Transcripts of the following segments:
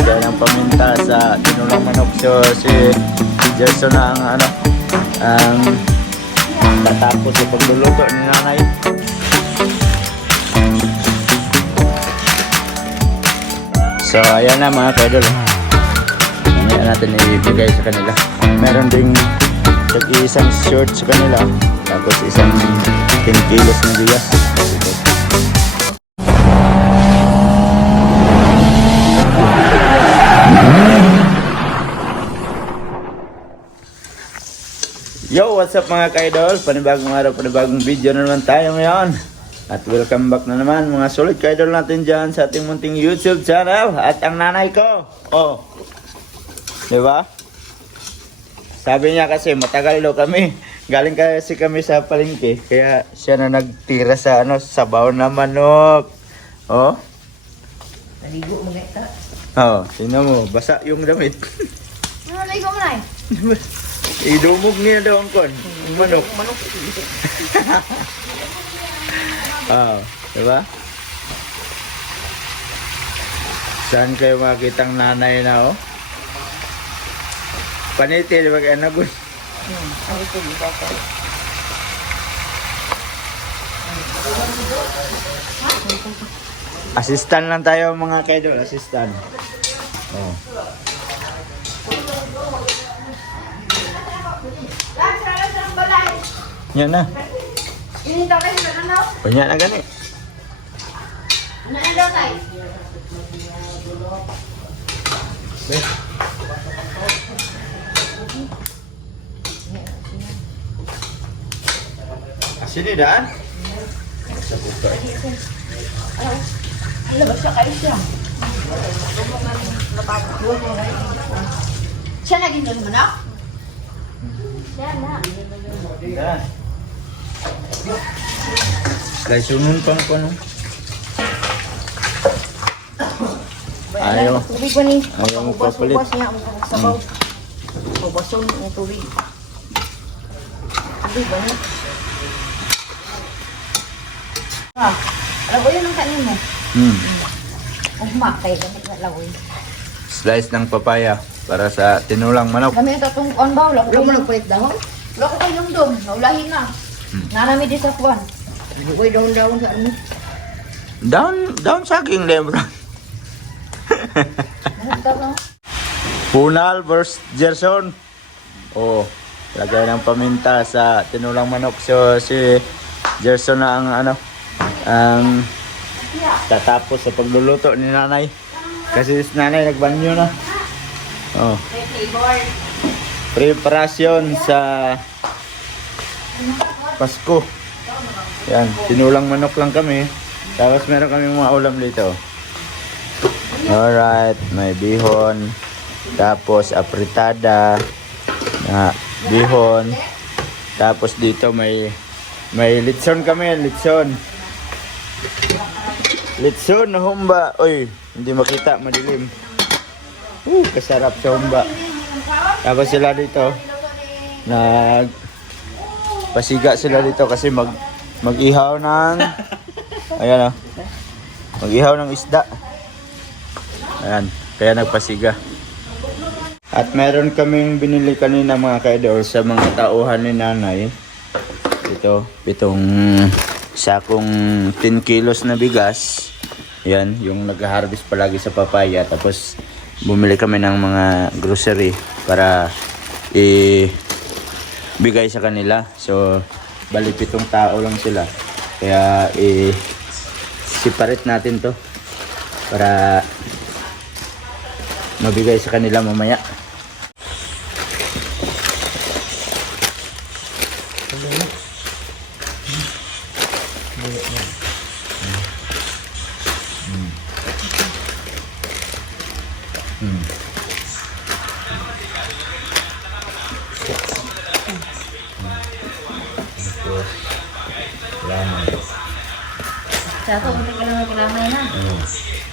lagay ng paminta sa tinulang manok. So si Gerson na ang tatapos sa pagluluto ni nanay. So ayan na mga kaidol, ayan natin ibigay sa kanila. Meron ding isang short sa kanila, tapos isang 10 kilos na bigas. Yo, what's up mga kaidol? Panibagong araw, panibagong video na naman tayo ngayon. At welcome back na naman mga solid kaidol natin dyan sa ating munting YouTube channel. At ang nanay ko, oh, diba? Sabi niya kasi matagal daw kami. Galing kasi kami sa palengke, kaya siya na nagtira sa sabaw na manok. Oh. Naligo mo gata. Oh, tingnan mo, basa yung damit. Ano naligo mo na Idumog niya daw ang kon, manok. Manok. Oh, diba? Saan kayo makitang nanay na, oh? Paniti, di ba kaya nagun? Ano ito dito ako? Assistant lang tayo mga kaidol, assistant. Oh. Yan na. Ini daw kayo na ano? Banyak na gani. Ano na daw tayo? Sini daan. Sa buka. Labas siya kayo siya. Siya naging doon mo na? Siya na. Daan. Lai sunun pang kono. Ayaw. Tubig ko ni. Ayaw mo papalit. Ubas niya ang sabaw. Ubason ng tubig. Tubig ba niya? Alam ko yun ang kanin mo. Umakay, gamit na lawoy. Slice ng papaya para sa tinulang manok. Kami ito itong kuwan ba? Wala ko nagpalit dahon? Wala ko kayo yung dom. Naulahin na. Narami di sa kuwan. Hindi ko yung dahon sa ano. Down saging lemon. Nagtap na. Punal versus Gerson. Oh, lagay ng paminta sa tinulang manok. So si Gerson na ang tatapos sa pagluluto ni nanay. Kasi si nanay nagbanyo na. Oh. Preparasyon sa Pasko. Yan, tinulang manok lang kami. Tapos meron kami mga ulam dito. Alright, may bihon. Tapos apritada na bihon. Tapos dito may litson kami, litson. Litson na humba. Oy, hindi makita, madilim. Kasarap sa humba. Tapos sila dito pasiga sila dito kasi mag-ihaw ng ayan oh. Mag-ihaw ng isda. Ayan, kaya nagpasiga. At meron kaming binili kanina mga kaidol sa mga tauhan ni nanay. Ito, 7 sakong 10 kilos na bigas. Yan, yung nag-harvest palagi sa papaya. Tapos bumili kami ng mga grocery para bigay sa kanila. So bali 7 tao lang sila. Kaya separate natin to para mabigay sa kanila mamaya. Sa ako, hindi ka naman kilamay na.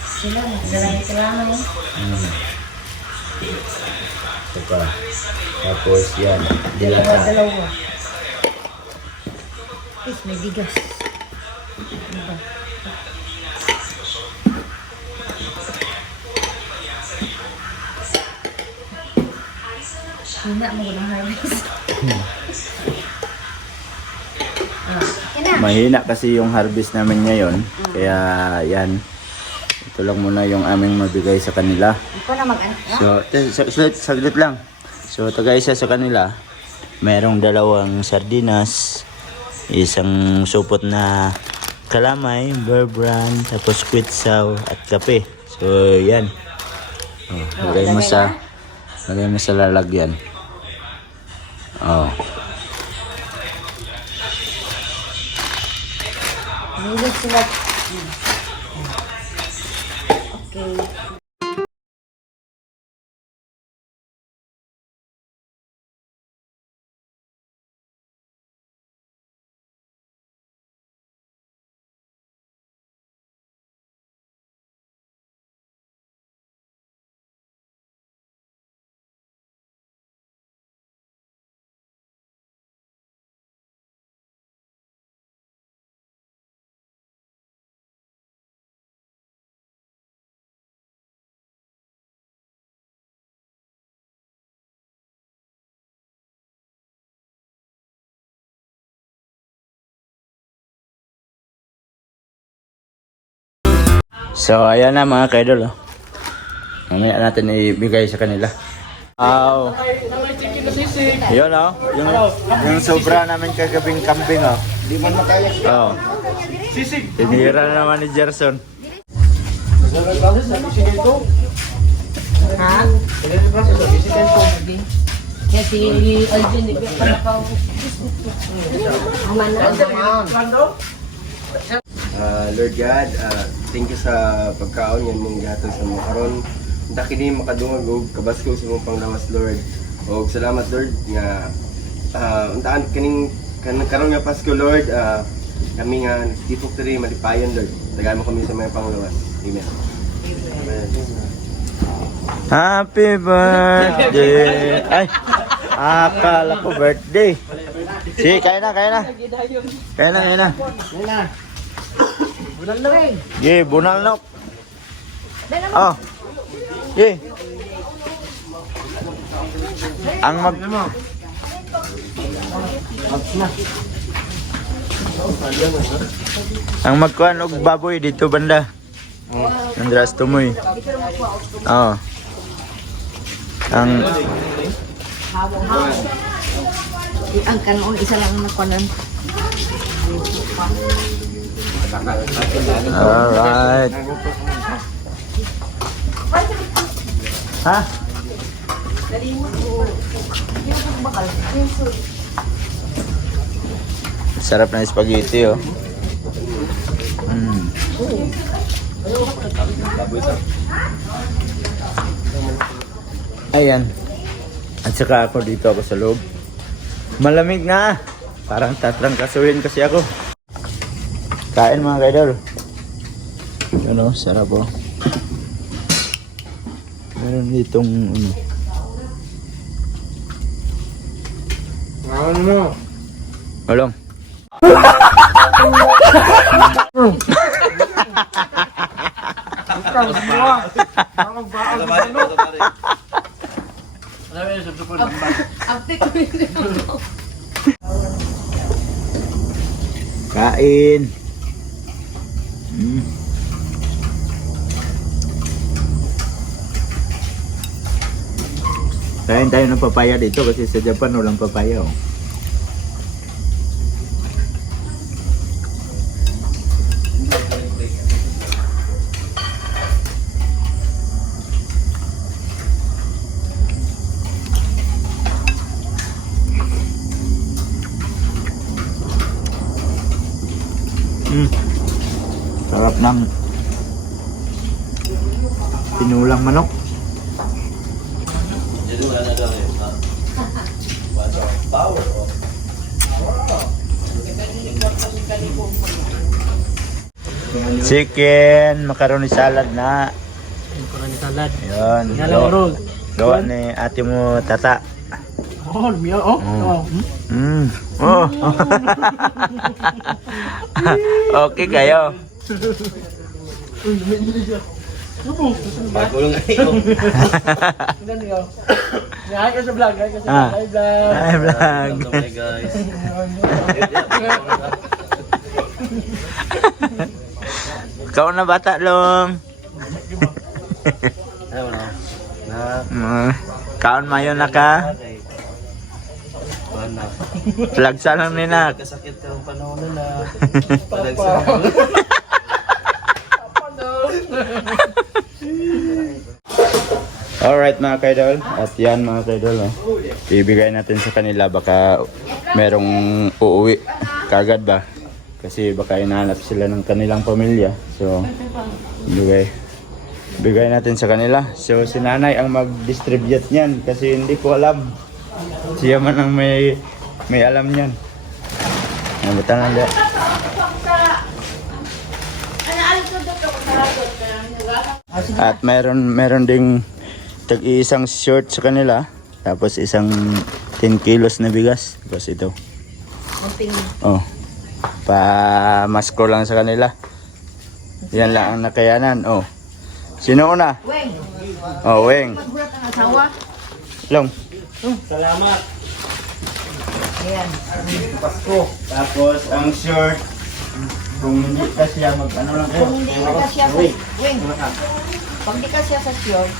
Sila, nagdala yung kilamay. Ito pa. Tapos yan. Dalawa. May bigas. Hina mo ng harvest. Mahina kasi yung harvest namin ngayon. Kaya yan. Ito lang muna yung aming mabigay sa kanila. Ikaw na mag-ano. So, saglit lang. So, tagay-isa sa kanila. Merong 2 sardinas, isang supot na kalamay, bear brand, tapos quitsaw at kape. So, yan. Lagay mo sa lalagyan. Oh. Nilog sila. Okay. So, ayan na mga kaidol. Oh. Mamaya natin ibigay sa kanila. Wow. Yun oh. Yung sobra namin kagabing kambing oh. Hindi mo makaya. Oh. Tinira na naman ni Gerson. Ha? Kaya si Alvin, para pa Lord God, thank you sa pagkaon yan mong gihatod sa mga karon. Unta kini makadungog og kabasko sa imong panglawas, Lord. Og salamat Lord nga untaan kining karon nga Pasko, Lord. Kami nga tipok diri malipayon, Lord. Tagaan mo kami sa mga panglawas. Amen. Amen. Happy birthday. Ay. Akala ko birthday. Si, kaya na. Kaya na. Bunal na rin. Ye, bunal nok. Oh. Ye. Ang magkuhan og baboy dito banda. Andras tumoy. Oh. Ang Ang kanon, isa lang ang nakunan. alright. Ha? Sarap na spaghetti oh. Ayan. At saka ako dito ako sa loob. Malamig na. Parang tatrangkasuhin kasi ako. Kain mga kaidol. Ano, sarap oh. Meron ditong Ano mo? Walong. Kain. Kain tayo ng papaya dito kasi sa Japan walang papaya oh. Sarap ng tinulang manok. Chicken, macaroni salad na. Macaroni salad. Yun. Gawa ni ate mo tata. Oh, miyo oh. Oh. Okay kayo. Bagulong ayo. Ganda niyo. Ngayon ka sa vlog, ngayon ka sa Ah. vlog. Vlog. Hi, vlog. Hello guys. Ikaw na bata, Long. Ayaw na. Na. Kaon mayo na ka. Bana. Flagsa lang ni nak. Kasakit ka ng panahon na. Palagsa. Alright mga kaidol. At yan mga kaidol. Ibigay natin sa kanila. Baka merong uuwi kagad ba. Kasi baka inahanap sila ng kanilang pamilya. So, bigay natin sa kanila. So, si nanay ang mag-distribute niyan. Kasi hindi ko alam. Siya man ang may alam niyan. Nabutan lang dia. At meron ding tag-iisang short sa kanila. Tapos isang 10 kilos na bigas. Tapos ito. Oh. Pa-masko lang sa kanila. Yan lang ang nakayanan. Oh. Sino una? Weng, Oh, Weng. magbulat ang asawa. Long. Salamat. Ayan. Pasko. Tapos ang short. Kung hindi ka siya ano lang Kung hindi ka siya sa... Weng, pag di ka siya sa short,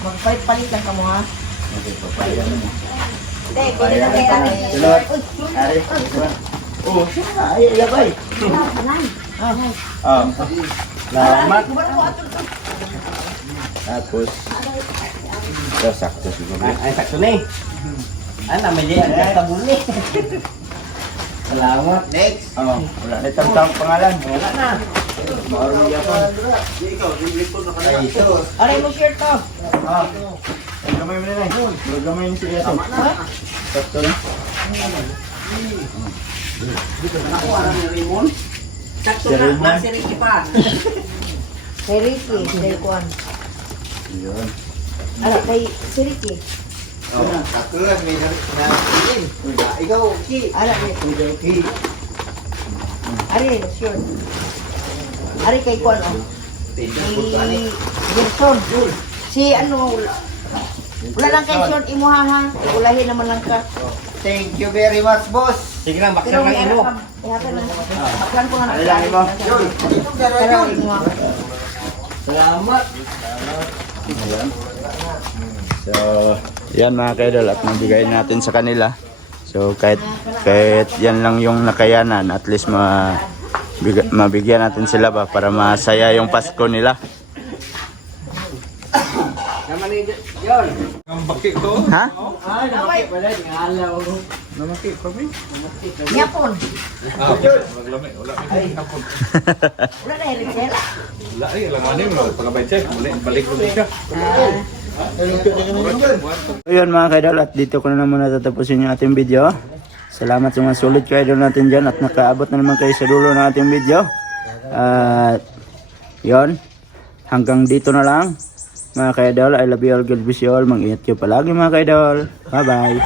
magpalit-palit lang ka mo ha. Hindi, pwede na kaya Sunod. Ari. Oh, sino na? Ay, yabay. Ah. Salamat. Tapos ito, sakto siguro. Ay, sakto na eh. Ano, may liyan ka tabul ni. Salamat. Next. Oh, wala na itang pangalan. Wala na. Maroon yapon. Aray mo shirt to. Ah. Ay, gamay mo na eh. Gamay mo siya ito. Sakto na. Sakto na, masiriki pa. Kay Ricky, kay Juan. Yun. Ano, kay si Ricky. Ikaw, Ki. Ano, Ari, shirt. Ari kay Juan, oh. Si Gerson. Si ano, wala lang kay short imuha ha. Ulahin naman lang ka. Thank you very much, boss. Sige lang, Pero baksan may ng imo. ano ka, ihatid lang. Baklan ko nga Ano lang mo? Pero imuha. Salamat. So, yan mga kaidol at nabigay natin sa kanila. So, kahit yan lang yung nakayanan, at least mabigyan natin sila ba para masaya yung Pasko nila. Naman ni John. Ha? Ay, namaki pala. Ngalaw. Namaki kami. Yapon. Wala na Richel. So yun mga kaidol at dito ko na naman natatapusin yung ating video. Salamat sa mga sulit kaidol natin dyan at nakaabot na naman kayo sa dulo ng ating video. At yun, hanggang dito na lang mga kaidol. I love you all, God bless you all. Mag-ingat kayo palagi mga kaidol. Bye bye.